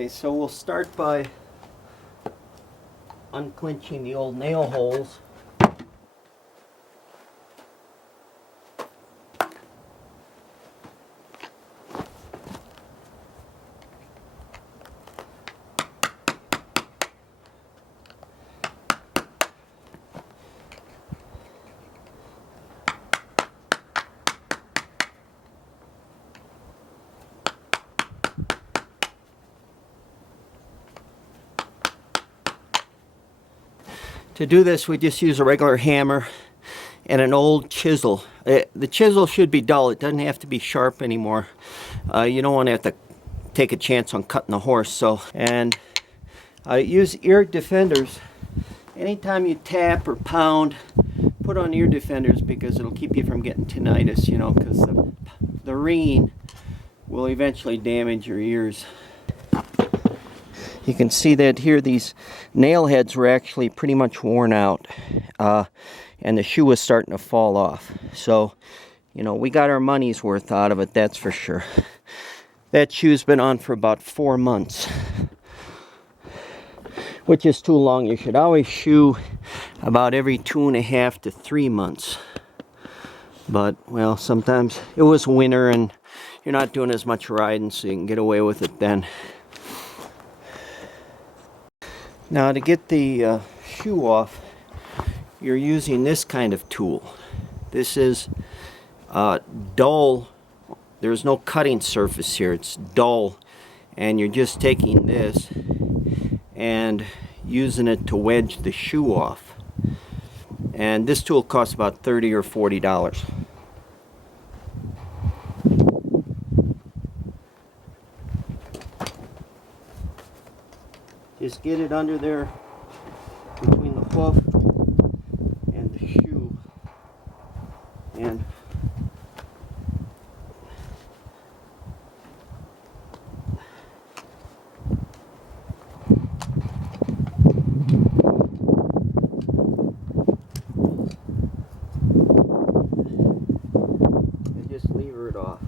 Okay, so we'll start by unclinching the old nail holes. To do this, we just use a regular hammer and an old chisel. The chisel should be dull. It doesn't have to be sharp anymore. You don't want to have to take a chance on cutting the horse. And use ear defenders. Anytime you tap or pound, put on ear defenders because it'll keep you from getting tinnitus, you know, because the ringing will eventually damage your ears. You can see that here these nail heads were actually pretty much worn out, and the shoe was starting to fall off. So, you know, we got our money's worth out of it, that's for sure. That shoe's been on for about 4 months, which is too long. You should always shoe about every 2.5 to 3 months. But, well, sometimes it was winter and you're not doing as much riding, so you can get away with it then. Now to get the shoe off, you're using this kind of tool. This is dull. There's no cutting surface here. It's dull. And you're just taking this and using it to wedge the shoe off. And this tool costs about $30 or $40. Just get it under there between the hoof and the shoe, and just lever it off.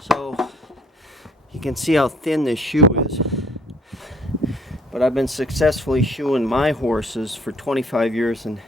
So you can see how thin this shoe is. But I've been successfully shoeing my horses for 25 years, and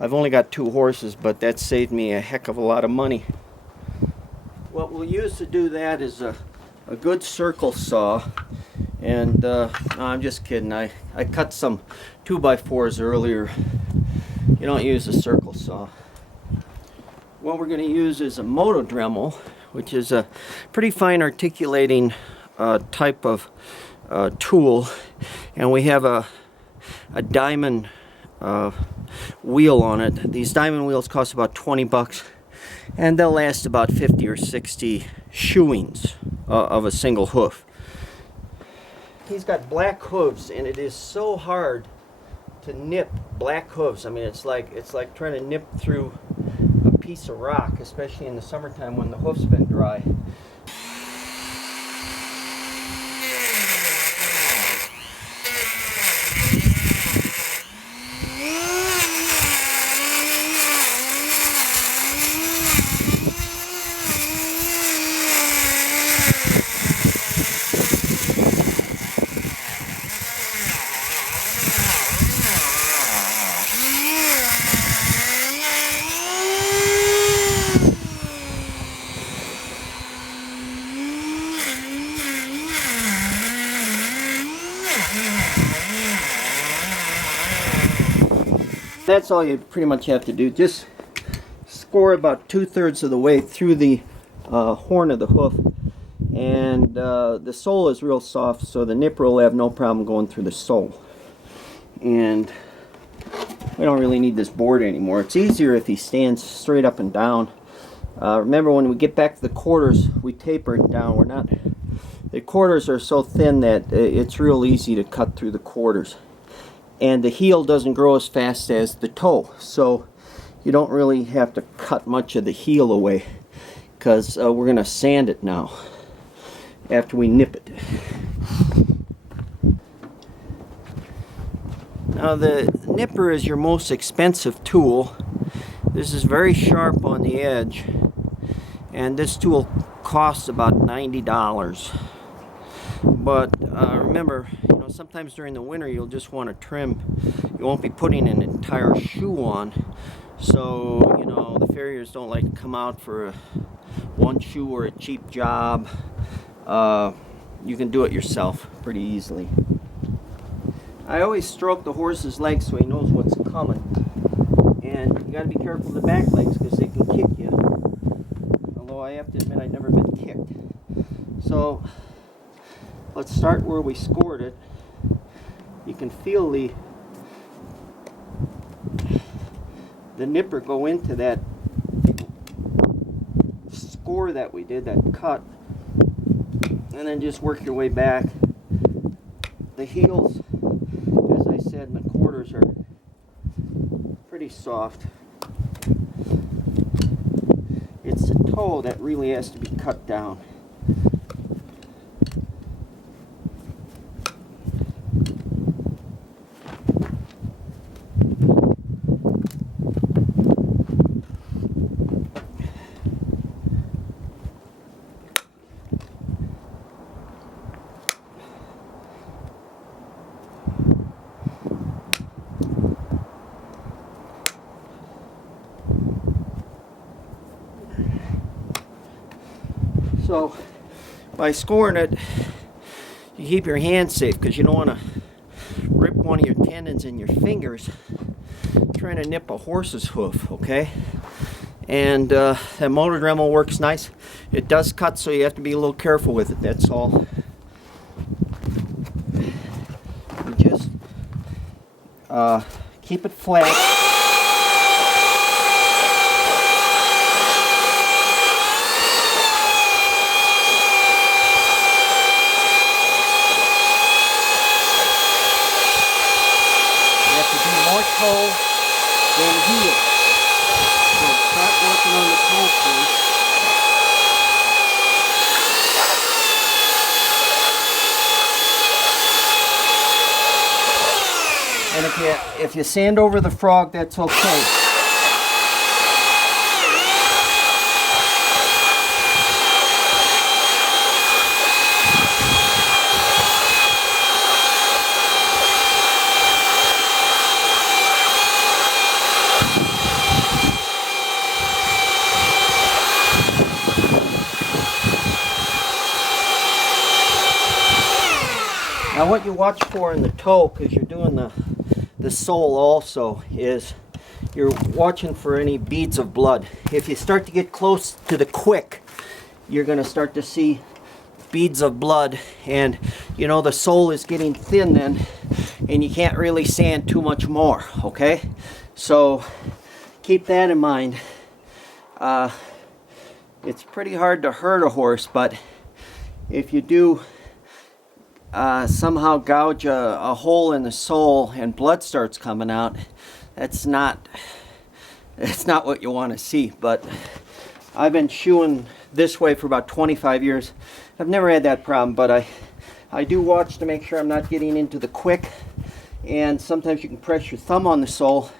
I've only got 2 horses, but that saved me a heck of a lot of money. What we'll use to do that is a good circle saw. And no, I'm just kidding. I cut some 2x4s earlier. You don't use a circle saw. What we're going to use is a Moto Dremel, which is a pretty fine articulating type of tool, and we have a diamond wheel on it. These diamond wheels cost about 20 bucks, and they'll last about 50 or 60 shoeings of a single hoof. He's got black hooves, and it is so hard to nip black hooves. I mean, it's like trying to nip through a piece of rock, especially in the summertime when the hoof's been dry. That's all you pretty much have to do. Just score about 2/3 of the way through the horn of the hoof, and the sole is real soft, so the nipper will have no problem going through the sole. And we don't really need this board anymore. It's easier if he stands straight up and down. Remember, when we get back to the quarters, we taper it down. The quarters are so thin that it's real easy to cut through the quarters. And the heel doesn't grow as fast as the toe, so you don't really have to cut much of the heel away, because we're going to sand it now after we nip it. Now the nipper is your most expensive tool. This is very sharp on the edge, and this tool costs about $90. But remember, you know, sometimes during the winter you'll just want to trim. You won't be putting an entire shoe on, so you know the farriers don't like to come out for one shoe or a cheap job. You can do it yourself pretty easily. I always stroke the horse's legs so he knows what's coming, and you got to be careful of the back legs because they can kick you. Although I have to admit I've never been kicked. So let's start where we scored it. You can feel the nipper go into that score that we did, that cut, and then just work your way back. The heels, as I said, and the quarters are pretty soft. It's the toe that really has to be cut down. So by scoring it, you keep your hand safe because you don't want to rip one of your tendons in your fingers trying to nip a horse's hoof, okay? And that motor Dremel works nice. It does cut, so you have to be a little careful with it, that's all. You just keep it flat. More toe than heel. So start working on the toe first. And if you sand over the frog, that's okay. Now what you watch for in the toe, because you're doing the sole also, is you're watching for any beads of blood. If you start to get close to the quick, you're going to start to see beads of blood, and you know the sole is getting thin then, and you can't really sand too much more, okay? So keep that in mind. It's pretty hard to hurt a horse, but if you do somehow gouge a hole in the sole and blood starts coming out, it's not what you want to see. But I've been shoeing this way for about 25 years. I've never had that problem, but I do watch to make sure I'm not getting into the quick, and sometimes you can press your thumb on the sole.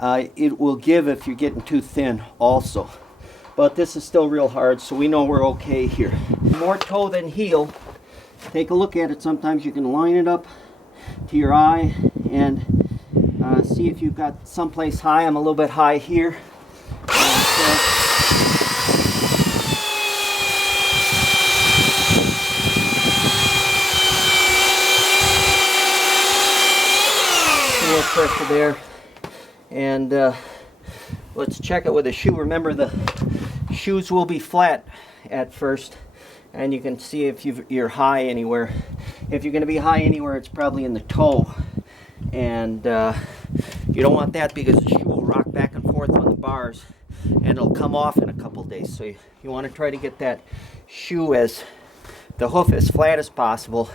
It will give if you're getting too thin also. But this is still real hard, so we know we're okay here. More toe than heel. Take a look at it. Sometimes you can line it up to your eye and see if you've got someplace high. I'm a little bit high here. A little pressure there. And let's check it with a shoe. Remember, the shoes will be flat at first, and you can see if you're high anywhere. If you're going to be high anywhere, it's probably in the toe, and you don't want that because the shoe will rock back and forth on the bars and it'll come off in a couple days. So you want to try to get that shoe, as the hoof, as flat as possible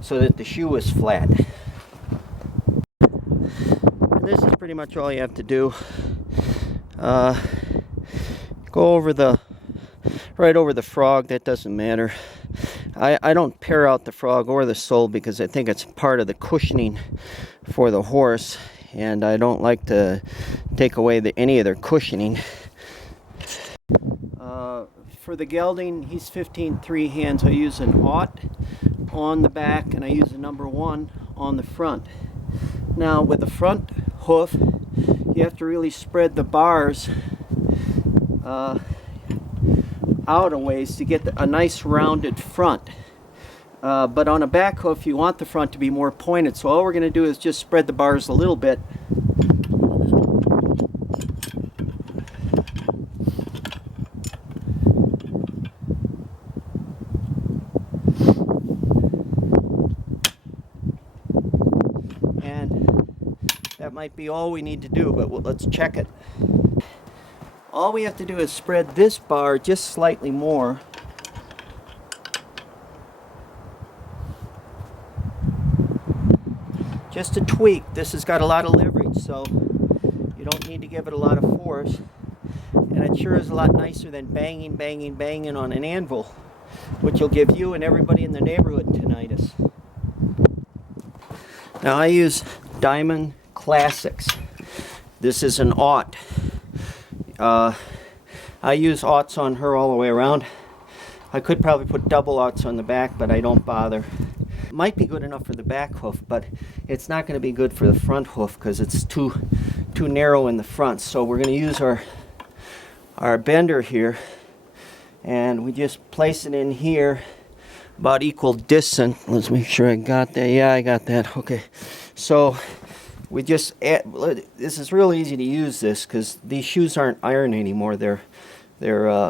so that the shoe is flat. And this is pretty much all you have to do. Go over right over the frog. That doesn't matter. I don't pare out the frog or the sole because I think it's part of the cushioning for the horse, and I don't like to take away any of their cushioning. For the gelding, he's 15 3 hands. I use an aught on the back and I use a number 1 on the front. Now with the front hoof, you have to really spread the bars out a ways to get a nice rounded front. But on a back hoof, you want the front to be more pointed. So all we're going to do is just spread the bars a little bit. And that might be all we need to do, but let's check it. All we have to do is spread this bar just slightly more. Just a tweak. This has got a lot of leverage, so you don't need to give it a lot of force. And it sure is a lot nicer than banging, banging, banging on an anvil, which will give you and everybody in the neighborhood tinnitus. Now I use Diamond Classics. This is an aught. I use aughts on her all the way around. I could probably put double aughts on the back, but I don't bother. Might be good enough for the back hoof, but it's not going to be good for the front hoof because it's too narrow in the front. So we're going to use our bender here, and we just place it in here about equal distance. Let's make sure I got that. Yeah, I got that. Okay. So we just add, this is real easy to use this because these shoes aren't iron anymore. They're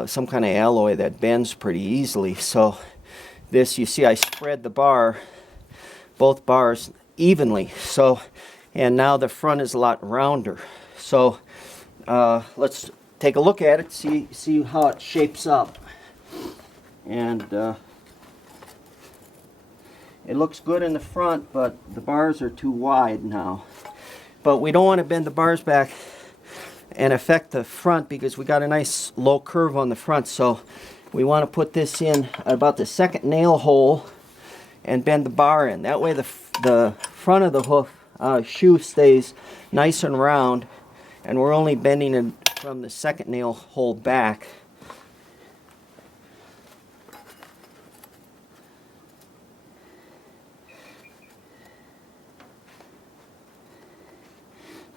some kind of alloy that bends pretty easily. So this, you see, I spread the bar, both bars evenly. So, and now the front is a lot rounder. So let's take a look at it, see how it shapes up. And it looks good in the front, but the bars are too wide now. But we don't want to bend the bars back and affect the front because we got a nice low curve on the front. So we want to put this in about the second nail hole and bend the bar in. That way the front of the hoof shoe stays nice and round, and we're only bending it from the second nail hole back.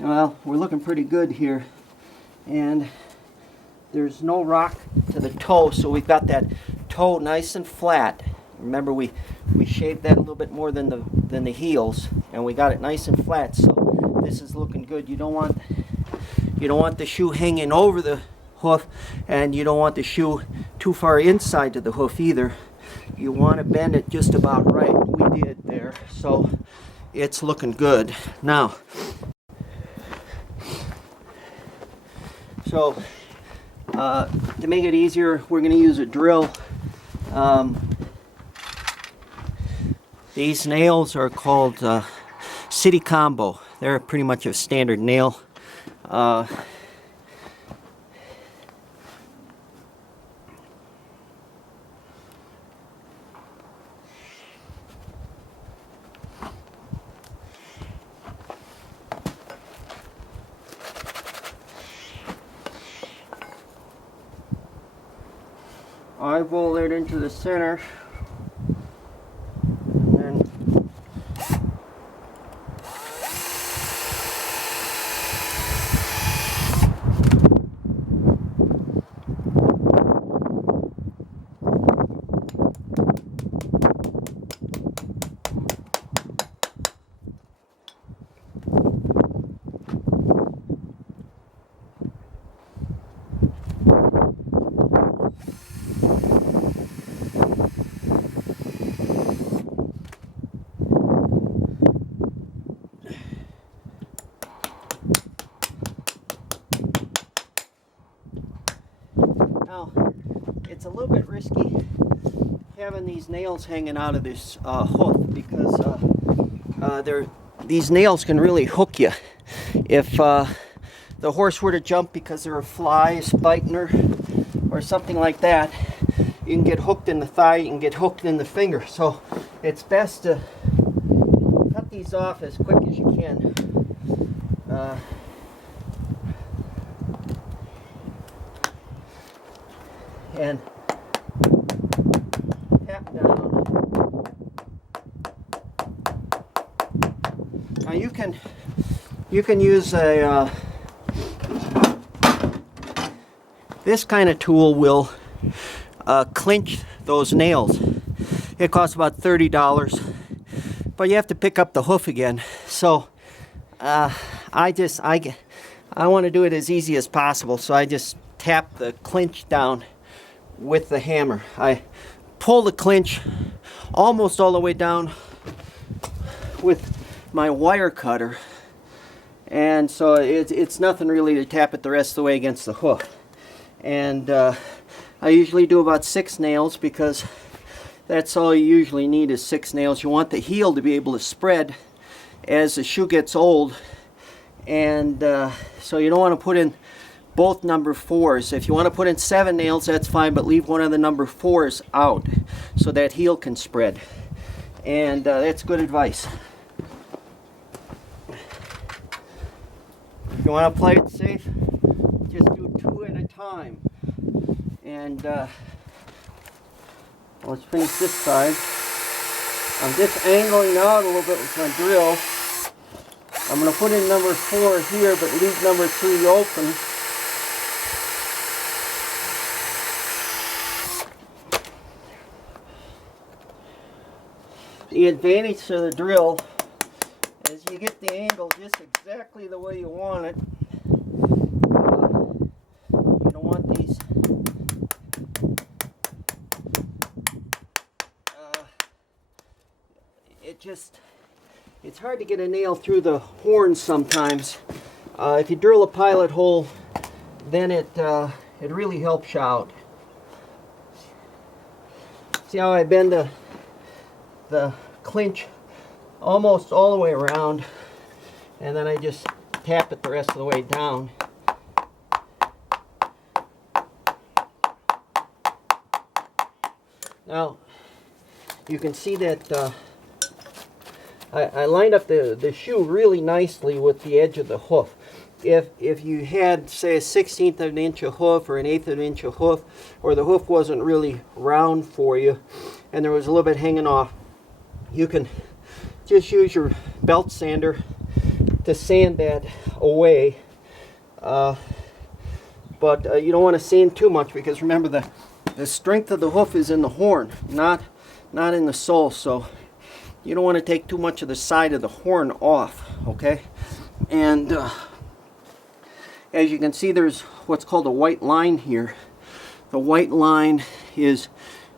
Well, we're looking pretty good here, and there's no rock to the toe, so we've got that toe nice and flat. Remember, we shaved that a little bit more than the heels, and we got it nice and flat. So this is looking good. You don't want the shoe hanging over the hoof, and you don't want the shoe too far inside to the hoof either. You want to bend it just about right. We did there, so it's looking good now. So to make it easier, we're going to use a drill. These nails are called City Combo. They're pretty much a standard nail. I roll it into the center, and then it's a little bit risky having these nails hanging out of this hoof because these nails can really hook you. If the horse were to jump because there are flies biting her or something like that, you can get hooked in the thigh, you can get hooked in the finger. So it's best to cut these off as quick as you can. and tap down. Now you can use a this kind of tool will clinch those nails. It costs about $30, but you have to pick up the hoof again. So I want to do it as easy as possible, so I just tap the clinch down with the hammer. I pull the clinch almost all the way down with my wire cutter, and so it's nothing really to tap it the rest of the way against the hoof. And I usually do about 6 nails, because that's all you usually need is 6 nails. You want the heel to be able to spread as the shoe gets old, and so you don't want to put in both number 4s. If you want to put in 7 nails, that's fine, but leave one of the number 4s out so that heel can spread. And that's good advice. If you want to play it safe, just do 2 at a time. And let's finish this side. I'm just angling out a little bit with my drill. I'm going to put in number 4 here, but leave number 3 open. The advantage of the drill is you get the angle just exactly the way you want it. You don't want these it's hard to get a nail through the horn sometimes. If you drill a pilot hole, then it really helps you out. See how I bend the clinch almost all the way around, and then I just tap it the rest of the way down. Now you can see that I lined up the shoe really nicely with the edge of the hoof. If you had, say, a 1/16 of an inch of hoof or an 1/8 of an inch of hoof, or the hoof wasn't really round for you and there was a little bit hanging off, you can just use your belt sander to sand that away. But you don't want to sand too much, because remember, the strength of the hoof is in the horn, not in the sole. So you don't want to take too much of the side of the horn off, okay? And as you can see, there's what's called a white line here. The white line is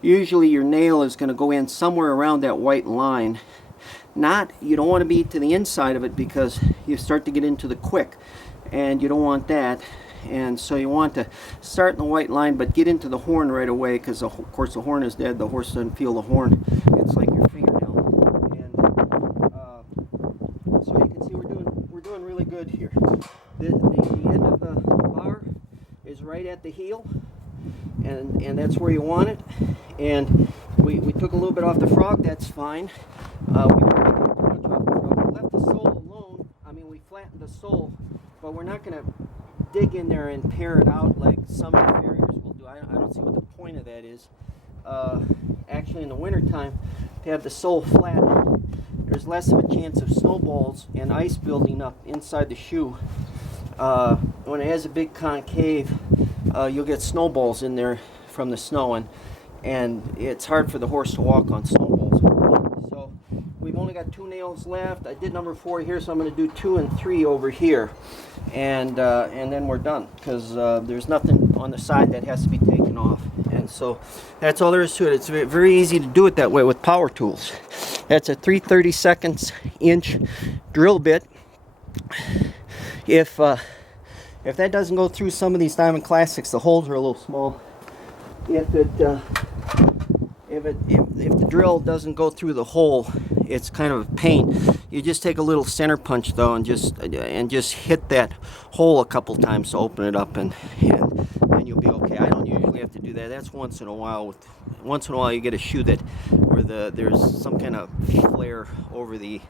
usually your nail is going to go in somewhere around that white line. You don't want to be to the inside of it, because you start to get into the quick, and you don't want that. And so you want to start in the white line, but get into the horn right away, because of course the horn is dead. The horse doesn't feel the horn. It's like your fingernail. And so you can see we're doing really good here. The end of the bar is right at the heel, and that's where you want it. And we took a little bit off the frog. That's fine. We didn't take too much off the frog. We left the sole alone. I mean, we flattened the sole, but we're not going to dig in there and pare it out like some farriers will do. I don't see what the point of that is. Actually, in the wintertime, to have the sole flat, there's less of a chance of snowballs and ice building up inside the shoe. When it has a big concave, you'll get snowballs in there from the snow, and it's hard for the horse to walk on snowballs. So we've only got 2 nails left. I did number 4 here, so I'm going to do 2 and 3 over here, and then we're done, because there's nothing on the side that has to be taken off. And so that's all there is to it. It's very easy to do it that way with power tools. That's a 3/32 inch drill bit. If that doesn't go through some of these Diamond Classics, the holes are a little small. If the drill doesn't go through the hole, it's kind of a pain. You just take a little center punch though, and just hit that hole a couple times to open it up, and then you'll be okay. I don't usually have to do that. That's once in a while. Once in a while you get a shoe where there's some kind of flare over the